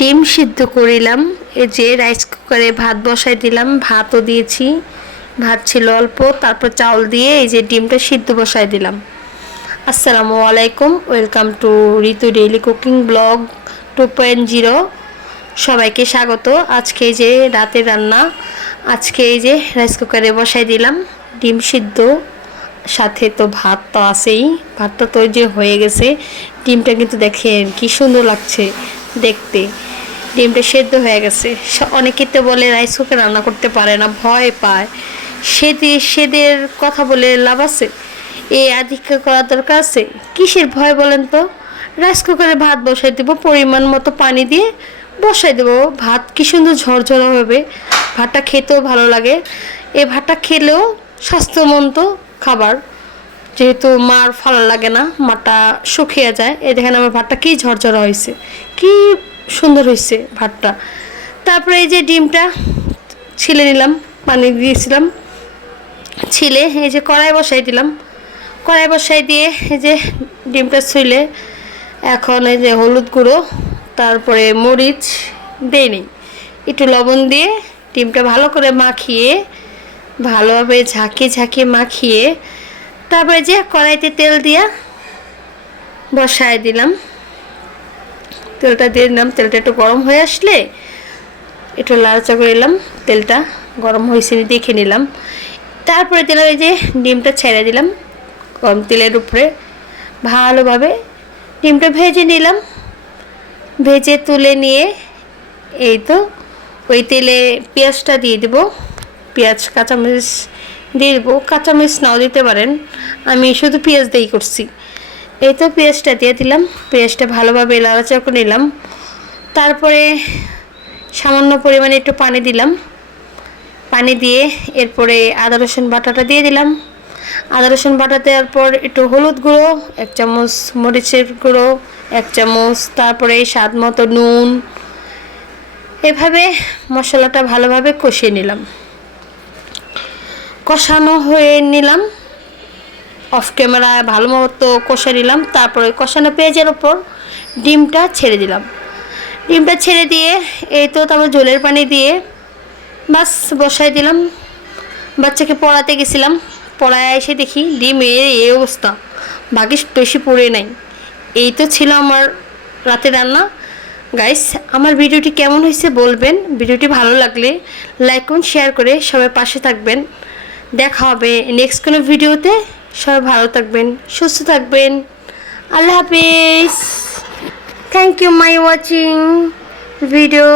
ডিম সিদ্ধ করিলাম। এই যে রাইস কুকারে ভাত বসাই দিলাম, ভাতও দিয়েছি, ভাত ছিল অল্প, তারপর চাউল দিয়ে এই যে ডিমটা সিদ্ধ বসাই দিলাম। আসসালামু আলাইকুম, welcome to Ritu daily cooking blog 2.0। সবাইকে স্বাগত। আজকে এই যে রাতের রান্না, আজকে এই যে রাইস কুকারে বসাই দিলাম ডিম সিদ্ধ, সাথে তো ভাত তো আছেই। ভাতটা তো যে হয়ে গেছে, ডিমটা কিন্তু দেখেন কি সুন্দর লাগছে দেখতে। ডিমটা সেদ্ধ হয়ে গেছে। অনেকে তো বলে রাইস কুকার রান্না করতে পারে না, ভয় পায়। সেদের কথা বলে লাভ আছে? এই আধিক্য করা দরকার আছে? কিসের ভয় বলেন তো? রাইস কুকারে ভাত বসাই দেবো, পরিমাণ মতো পানি দিয়ে বসাই দেবো। ভাত কি সুন্দর ঝরঝরা হবে, ভাতটা খেতেও ভালো লাগে। এই ভাতটা খেলেও স্বাস্থ্যমন্ত খাবার, যেহেতু মার ভালো লাগে না, মাটা শুকিয়ে যায়। এই দেখেন আমার ভাতটা কি ঝরঝরা হয়েছে, কি সুন্দর হয়েছে ভাতটা। তারপরে এই যে ডিমটা ছিলে নিলাম, পানি দিয়েছিলাম, ছিলে এই যে কড়াই বসাই দিলাম। কড়াই বসাই দিয়ে এই যে ডিমটা ছুলে এখন এই যে হলুদ গুঁড়ো, তারপরে মরিচ দেয়নি, একটু লবণ দিয়ে ডিমটা ভালো করে মাখিয়ে, ভালোভাবে ঝাঁকিয়ে মাখিয়ে, তারপরে যে কড়াইতে তেল দিয়া বসায় দিলাম। তেলটা দিয়ে দিলাম, তেলটা একটু গরম হয়ে আসলে একটু লালচা করে নিলাম। তেলটা গরম হয়েছে দেখে নিলাম। তারপরে দিলাম এই যে ডিমটা ছেড়ে দিলাম গরম তেলের উপরে, ভালোভাবে ডিমটা ভেজে নিলাম। ভেজে তুলে নিয়ে এই তো ওই তেলে পেঁয়াজটা দিয়ে দেবো। পেঁয়াজ কাঁচামরিচ দিয়ে দেবো, কাঁচামরিচ নাও দিতে পারেন, আমি শুধু পেঁয়াজ দিয়েই করছি। এই তো পেঁয়াজটা দিয়ে দিলাম, পেঁয়াজটা ভালোভাবে লাড়াচাড়া করে নিলাম। তারপরে সামান্য পরিমাণে একটু পানি দিলাম, পানি দিয়ে এরপরে আদা রসুন বাটাটা দিয়ে দিলাম। আদা রসুন বাটা দেওয়ার পর একটু হলুদ গুঁড়ো 1 চামচ, মরিচের গুঁড়ো 1 চামচ, তারপরে স্বাদ মতো নুন। এভাবে মশলাটা ভালোভাবে কষিয়ে নিলাম। কষানো হয়ে নিলাম, অফ ক্যামেরায় ভালো মতো কষে নিলাম। তারপরে কষানো পেঁয়াজের ওপর ডিমটা ছেড়ে দিলাম। ডিমটা ছেড়ে দিয়ে এই তো তারপর ঝোলের পানি দিয়ে বাস বসাই দিলাম। বাচ্চাকে পড়াতে গেছিলাম, পড়ায় এসে দেখি ডিমের এই অবস্থা, ভাগ্যিস বেশি পড়ে নাই। এই তো ছিল আমার রাতের রান্না। গাইস, আমার ভিডিওটি কেমন হয়েছে বলবেন। ভিডিওটি ভালো লাগলে লাইক করুন, শেয়ার করে সবাই পাশে থাকবেন। দেখা হবে নেক্সট কোনো ভিডিওতে। সবাই ভালো থাকবেন, সুস্থ থাকবেন। আল্লাহ হাফিজ। Thank you my watching video.